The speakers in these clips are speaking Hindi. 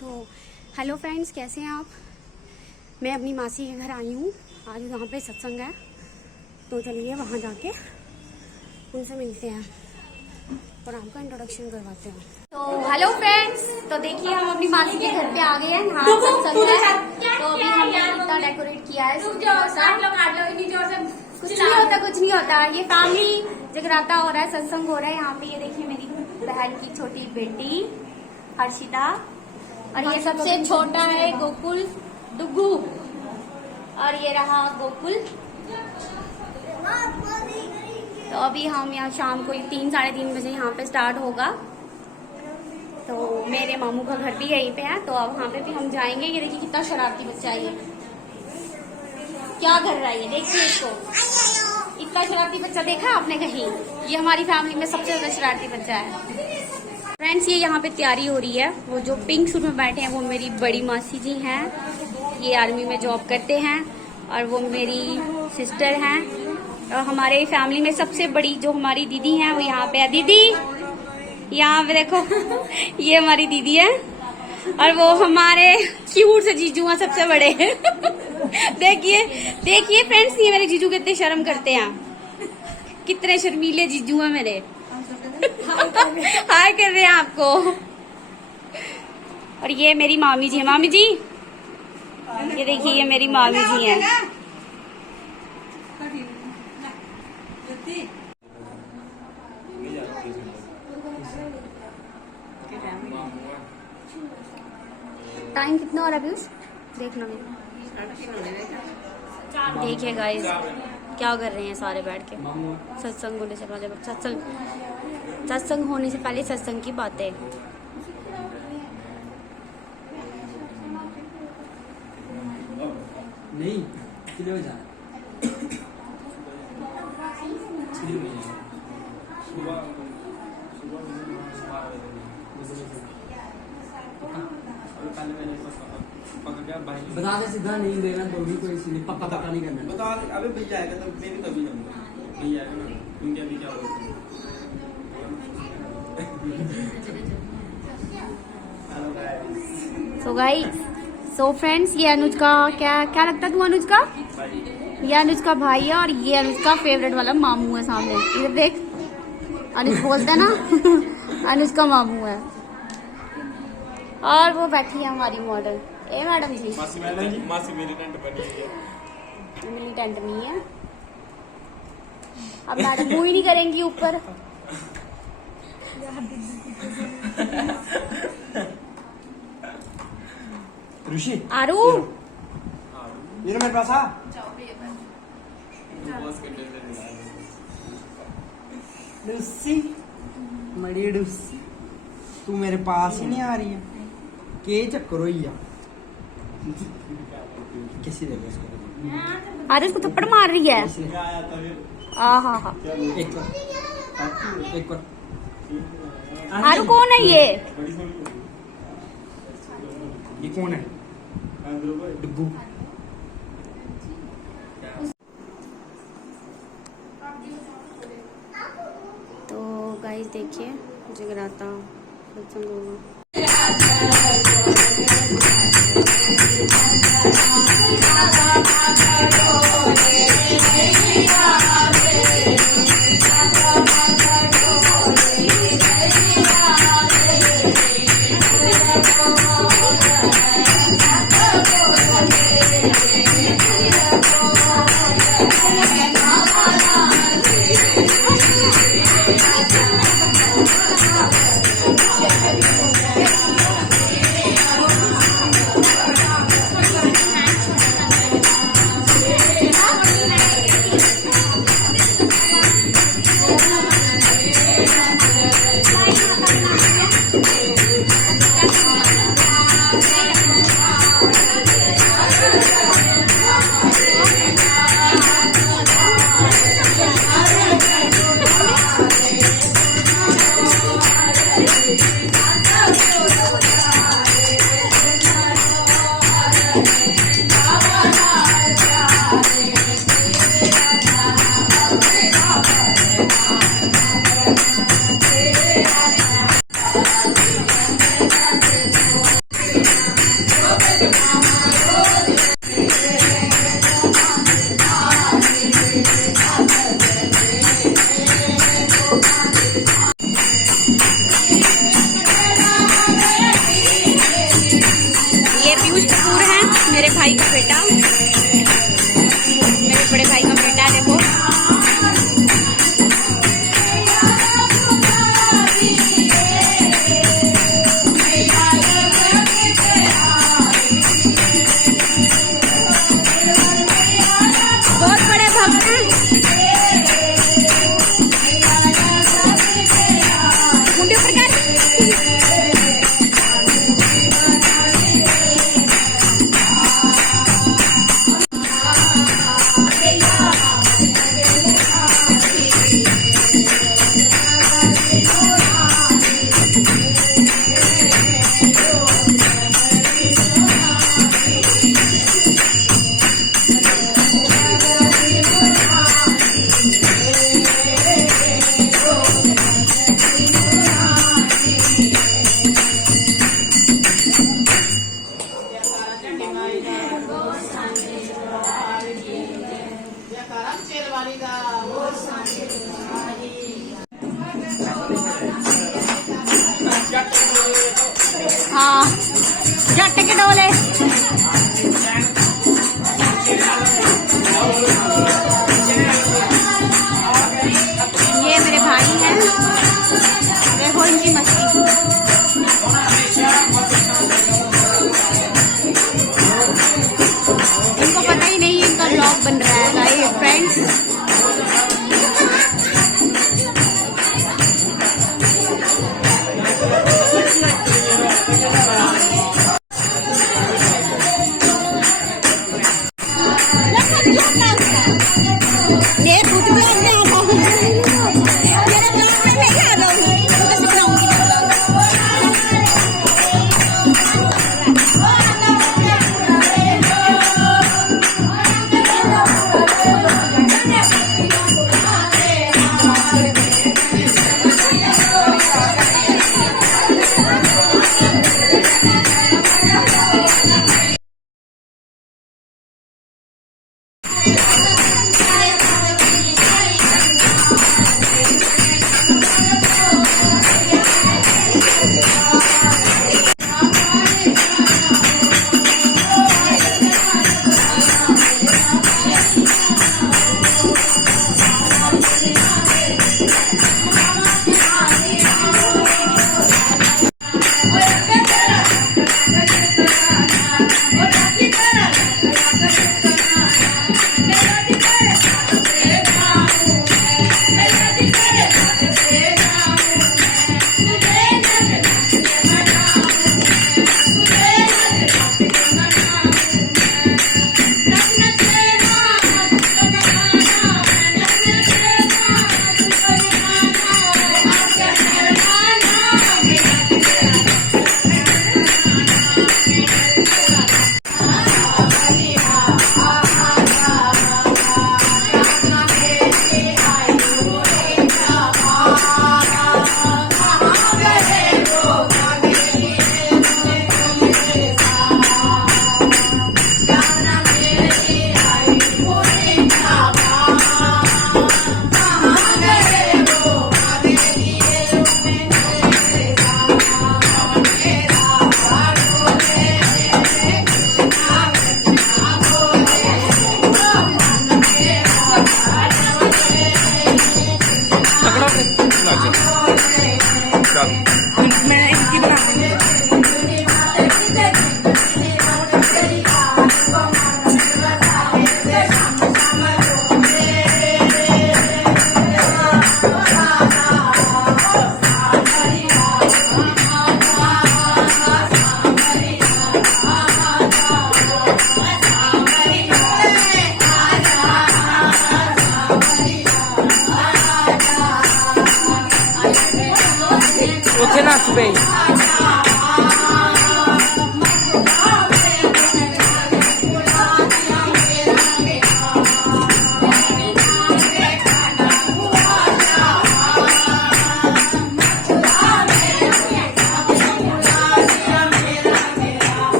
तो हेलो फ्रेंड्स, कैसे हैं आप। मैं अपनी मासी के घर आई हूँ। आज वहाँ पे सत्संग है, तो चलिए वहाँ जाके उनसे मिलते हैं और आपका इंट्रोडक्शन करवाते हैं। तो हेलो फ्रेंड्स, तो देखिए हम अपनी मासी के घर पे आ गए हैं। यहाँ सत्संग है, तो अभी हमने इतना डेकोरेट किया है। कुछ नहीं होता। ये फैमिली जगराता हो रहा है, सत्संग हो रहा है यहाँ पे। ये देखिए मेरी बहन की छोटी बेटी हर्षिता, और ये सबसे छोटा है गोकुल डुगू, और ये रहा गोकुल। तो अभी हम यहाँ शाम को 3-3:30 बजे यहाँ पे स्टार्ट होगा। तो मेरे मामू का घर भी यहीं पे है, तो अब वहाँ पे भी हम जाएंगे। ये देखिए कितना शरारती बच्चा है, ये क्या कर रहा है, ये देखिए इसको। इतना शरारती बच्चा देखा आपने कहीं? ये हमारी फैमिली में सबसे ज्यादा शरारती बच्चा है। फ्रेंड्स, ये यहाँ पे तैयारी हो रही है। वो जो पिंक सूट में बैठे हैं वो मेरी बड़ी मासी जी हैं। ये आर्मी में जॉब करते हैं, और वो मेरी सिस्टर हैं। और हमारे फैमिली में सबसे बड़ी जो हमारी दीदी हैं वो यहाँ पे है। दीदी यहाँ पे देखो ये हमारी दीदी है, और वो हमारे क्यूट से जीजू हैं, सबसे बड़े। देखिए फ्रेंड्स, ये मेरे जीजू कितने शर्म करते हैं, कितने शर्मीले जीजू हैं मेरे। हाय कर रहे हैं आपको। और ये मेरी मामी जी है। मामी जी ये देखिए, ये मेरी मामी जी हैं। टाइम कितना हो रहा है पीयूष? देखना देखिए गाइस क्या कर रहे हैं सारे बैठ के। सत्संग होने से पहले सत्संग होने से पहले सत्संग की बातें। नहीं बता दे सीधा, नहीं देना तो भी कोई इसीलिए पक्का नहीं करना। बता अबे भैया आएगा तब मैं भी तभी जाऊंगा। भैया आएगा ना, उनके अभी क्या बोलते हैं। Hello guys. सो फ्रेंड्स, ये अनुज का क्या लगता है तू? अनुज का, ये अनुज का भाई है, और ये अनुज का फेवरेट वाला मामू है। सामने इधर देख, अनुज बोलता है ना। अनुज का मामू है। और वो बैठी है हमारी मॉडल। ए मैडम जी, मासी मेरी टेंट बनी हुई है। मेरी टेंट नहीं है। अब मैडम मुँह ही नहीं करेंगी ऊपर। ऋषि आरू ये मेरे पास आ। ऋषि मड़ी ऋषि, तू मेरे पास ही नहीं आ रही है, के चक्कर हुई है? कैसी लगे इसको? आरू इसको थप्पड़ मार रही है। हाँ। एक बार आरू कौन है ये? कौन है? डुगू। तो गाइस देखिए जगराता सत्संग होगा। भाई का बेटा, मेरे बड़े भाई का बेटा है, देखो। बहुत बड़े भक्त हैं। मुंडे ऊपर कर। हाँ, जट के डोले। ये मेरे भाई हैं, देखो इनकी मस्ती। इनको पता ही नहीं इनका ब्लॉग बन रहा है गाइस, फ्रेंड्स।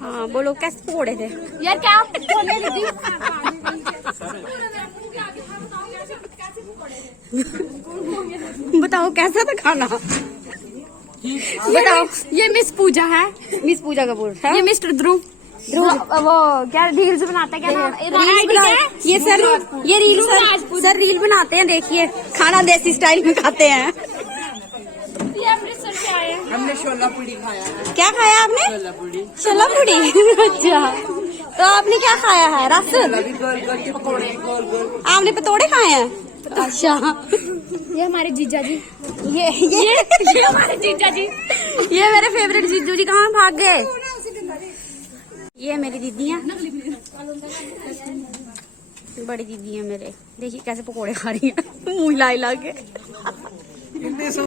हाँ बोलो कैसे पकौड़े थे यार? क्या आप बोलने दीदी? बताओ कैसा था खाना? बताओ। ये मिस पूजा है, मिस पूजा कपूर। ये मिस्टर ध्रुव, वो क्या रील्स बनाता है, क्या नाम? ये सर, ये रील सर रील बनाते हैं। देखिए खाना देसी स्टाइल में खाते हैं। ये अमृतसर से आए हैं। हमने छोला पूड़ी खाया है। क्या खाया आपने? छोला पूड़ी। छोला पूड़ी। अच्छा, तो आपने क्या खाया है? रस? गोल गोल के पकौड़े, गोल गोल। आपने पतोड़े खाए हैं? अच्छा। ये हमारे जीजा जी, ये हमारे जीजा जी, ये मेरे फेवरेट जीजू जी। कहाँ भाग गए? ये मेरी दीदी है, बड़ी दीदी है मेरे। देखिए कैसे पकोड़े खा रही है, मुँह हिला हिला के।